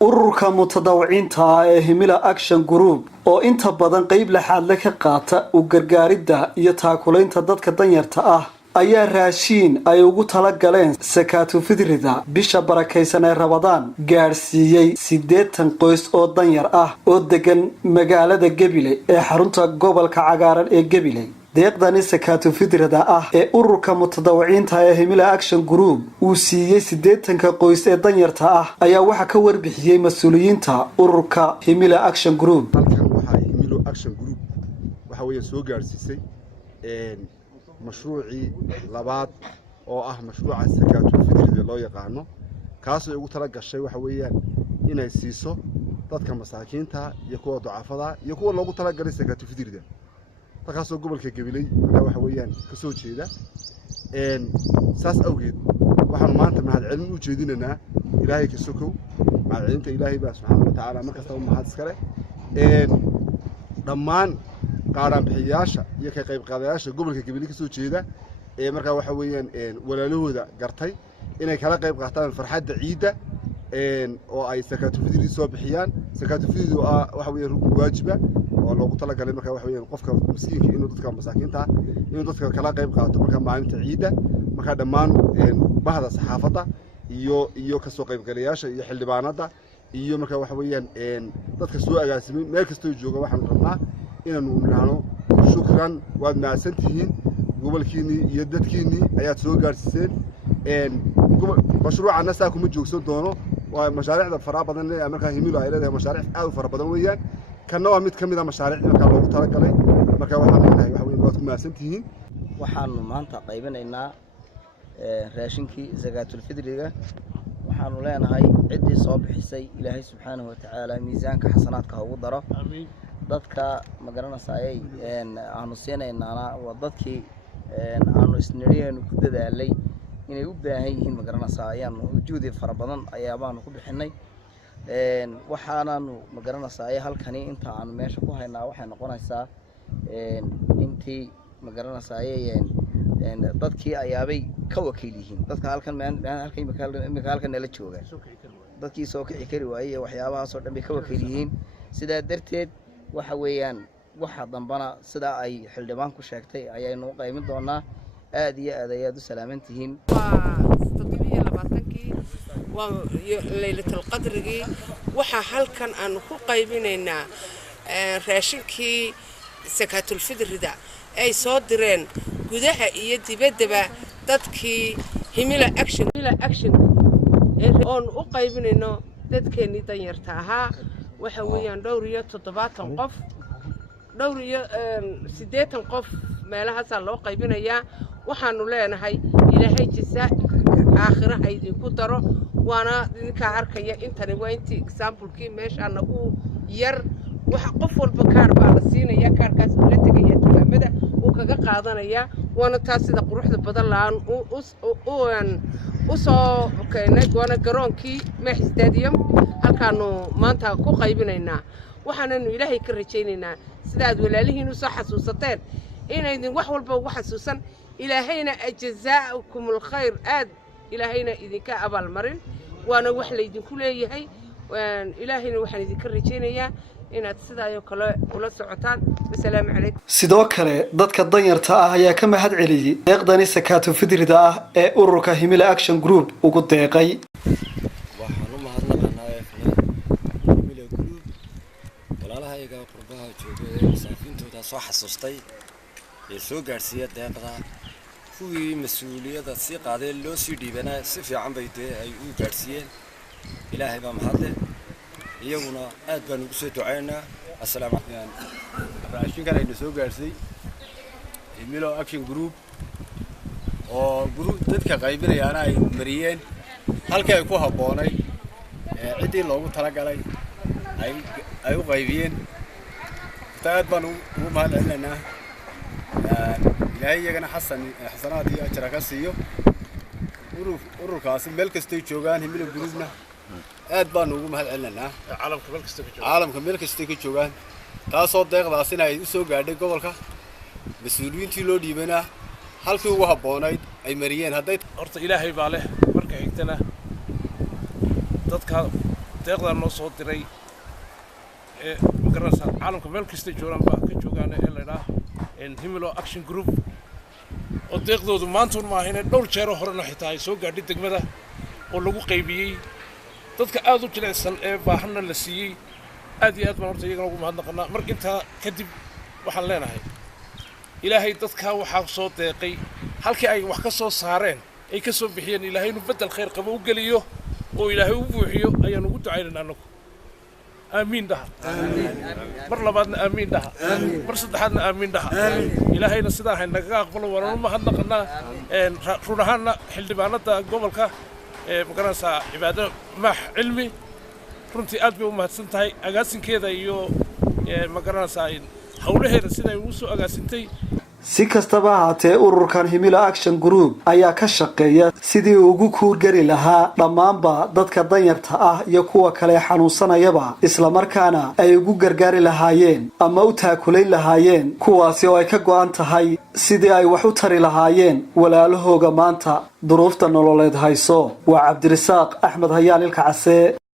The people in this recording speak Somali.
ururka mutadawiciinta ee Himila Action Group oo inta badan qayb laxaad ka qaata u gargaaridda iyo taakulaynta dadka danyarta ah ayaa raashin ay ugu tala galeen sakaatu fidrida bisha barakaysan ee Ramadaan gaarsiiyay 80 qoys oo danyar ah oo degan magaalada Gabiley ee xarunta gobolka cagaaran ee Gabiley deeqdani sakaatu fidrada ah ee ururka mutadawiciinta ee Himila Action Group uu siiyay 80 qoys ee danyarta ah ayaa waxa ka warbixiyay mas'uuliyiinta ururka Himila Action Group. Himila Action Group waxa weeye soo gaarsiisay mashruuci labaad oo ah mashruuca sakaatu fidrada loo yaqaano kaas oo ugu tala gashay waxa weeyaan inay siiso dadka masaakiinta iyo kuwa ducafada iyo kuwa loogu tala galay sakaatu fidrada تقاسو قبل كقبلي waxa weeyaan ka soo jeeda saas awgeed waxaan maanta mahad celin u jeedinana Ilaahay ka sokow mahad celinta Ilaahay baa subhanahu wa ta'ala markasta uu mahad iskale dhammaan qaaran bixiyaasha iyo ka qayb qaadayaasha gobolka Gabiley ka soo jeeda marka waxa weeyaan walaalahooda gartay inay kala qayb qaataan farxadda ciida oo ay sakaatu fidri soo bixiyaan sakaatu fidri waxa weeyaan rug waajiba oo loogu tala galay marka waxa weeyaan qofka miskiinka inuu dadka masaakiinta inuu dadka kala qayb qaato marka maalinta ciida marka dhammaan bahda saxaafada iyo ka soo qayb galayaasha iyo xildhibaanada iyo marka waxa weeyaan dadka soo agaasimay meel kasta oo jooga waxaan rabnaa inaanu niraano shukran waad maasantihiin gobolkiini iyo dadkiini ayaad soo gaarsiiseen mashruuca nasaa kuma joogsan doono waa mashaariicda fara badan ee marka Himilo ay leedahay mashaariic aad u fara badan weeyaan kana waa mid kamid ah mashaariicda marka loogu tala galay marka waxaan leenahay waxa weeye waad ku maasantihiin waxaanu maanta qaybinaynaa raashinkii zakaatul fidriga waxaanu leenahay cidii soo bixisay Ilaahay subhanahu wa ta'ala miisaanka xasanaadka ugu daro dadka magaranayay aanu siinaynaana waa dadkii aanu isniriyeen ku dadaalay inay u baahan yihiin magaranayaan juhdi fara badan ayaa baanu ku bixinay waxaanaanu magaranayay halkani inta aan meesha ku haynaa waxay noqonaysaa intii magaranayay dadkii ayaabay ka wakiil yihiin dadka halkan nala jooga dadkii soo kici kari waayay waxyaabahaas oo dhan bay ka wakiil yihiin sidaa darteed waxa weeyaan waxa dambana sida ay xildhibaan ku sheegtay ayaynu qaymin doonaa aad iyo aad ayaad u salaamantihiin laylatul qadrigi waxa halkan aan ku qaybinaynaa raashinkii sakaatul fidrida ay soo direen gudaha iyo dibaddaba dadkii Himila Action oo u qaybinayno dadkeenii danyarta ahaa waxa weeyaan dhowr iyo 70 qof dhowr iyo 80 qof meelahaas loo qaybinayaa waxaanu leenahay Ilaahay jisa aakhiraha idinku daro waana idinka arkaya intani waa intii example-kii meeshaana u yar waxa qof walba kaar baa la siinaya kaarkaas la tagaya dukaamada uu kaga qaadanaya waana taas sida quruxda badan laan u soo keenay goona garoonkii Meex Stadium halkaanu maanta ku qaybinaynaa waxaananu Ilaahay ka rajaynaynaa sidaad walaalihiin u soo xasuusateen inaydin wax walba ugu xasuusan ilaahayna ajzaakumul khayr aad ilaahayna idinka abaal marin waana wax la idinku leeyahay ilaahayna waxaan idinka rajaynayaa inaad sidaayo kale ula socotaan assalaamu calaykum sidoo kale dadka danyarta ah ayaa ka mahad celiyay deeqdani sakaatu fidrada ah ee ururka Himila Action Group ugu deeqay waxaan u mahadnaqaynaa Himila Group walaalahayaga qurbaha jooga ee masaakiintooda soo xasuustay ee soo gaarsiiyay deeqda kuwii mas'uuliyadda si qaaday loo sii dhiibanaa si fiican bay ay u gaarsiiyeen Ilaahay baa mahad leh iyaguna aad baan ugu soo ducaynaa assalaamu calaykum raashinkan aynu soo gaarsiiyay Himila Action Group oo dadka qaybinayana ay mariyeen halka ay ku haboonay cidii loogu tala galay ay u qaybiyeen taad baan ugu mahad celinaynaa Ilaahay iyagana xasanaad iyo ajra ka siiyo ururkaasi meel kasta ay joogaan Himila Groupna aad baan ugu mahad celinaynaa caalamka meel kasta ka joogaan taasoo deeqdaas in ay u soo gaadhay gobolka mas'uuliyiintii loo dhiibanaa halkii ugu haboonayd ay mariyeen hadday horta Ilaahay baa leh marka xigtana dadka deeqda noo soo diray magaranaysa caalamka meel kasta joogaan baa ka joogaan ee la yidhaah Himilo Action Group oo deeqdoodu maanta ma ahayn dhowr jeer horena xitaa ay soo gaadhay degmada oo lagu qaybiyay dadka aad u jilicsan ee baahanna la siiyay aad iyo aad baan horta iyagana ugu mahadnaqanaa mar intaa kadib waxaan leenahay ilaahay dadka waxaa soo deeqay halkii ay wax ka soo saareen ay ka soo bixiyeen ilaahay inuu bedel khayr qabo u geliyo oo ilaahay u buuxiyo ayaan ugu ducaynaynaa anagu آمين ده مر لبعضنا آمين ده مر صدحنا آمين ده إلهي نصدق هاي نجاق بلو ولا ما حد نقلنا رونهنا حل دبانة قبل كا مكان سا عبادة مع علمي رنتي أدبي وما تسنتهاي أجاسين كذا يو مكان سا حوله رسينا يوسو أجاسينتي si kastaba ahaatee ururkan Himilo Action Group ayaa ka shaqeeya sidii ugu kuurgari lahaa dhammaanba dadka danyarta ah iyo kuwa kale xanuunsanayaba isla markaana ay ugu gargaari lahaayeen ama u taakulayn lahaayeen kuwaasi oo ay ka go'an tahay sidii ay wax u tari lahaayeen walaalahooga maanta duruufta nololeed hayso waa Cabdirasaaq Axmed Hayaan ilka Case